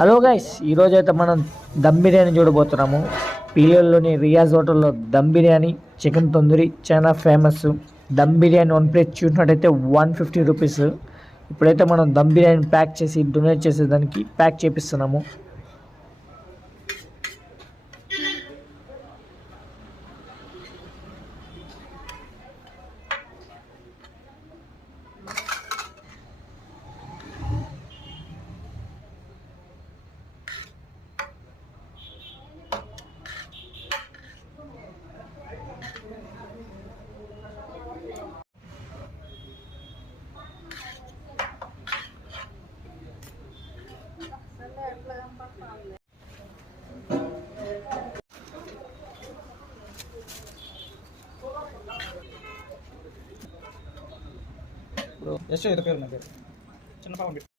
Hello guys, ఈరోజు అయితే మనం దమ్ బిర్యానీ చూడబోతున్నాము. పీలేరులోని రియాజ్ హోటల్లో దమ్ బిర్యానీ, చికెన్ తందూరి చాలా ఫేమస్. దమ్ బిర్యానీ 1 ప్లేట్ చూసినట్టయితే 150 రూపీస్. ఇప్పుడైతే మనం దమ్ బిర్యానీ ప్యాక్ చేసి డొనేట్ చేసేదానికి ప్యాక్ చేపిస్తున్నాము. ಎಷ್ಟು ಇದು ಪೇರು ಚಿನ್ನ ಪಾವು